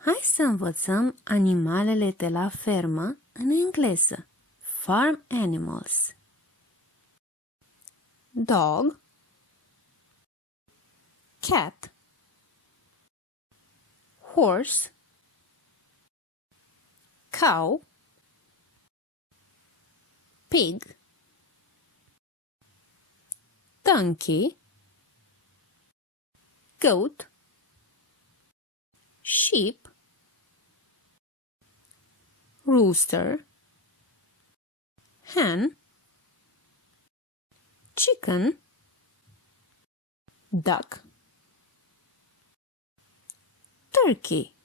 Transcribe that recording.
Hai să învățăm animalele de la fermă în engleză. Farm animals. Dog, cat, horse, cow, pig, donkey, goat, sheep, rooster, hen, chicken, duck, turkey.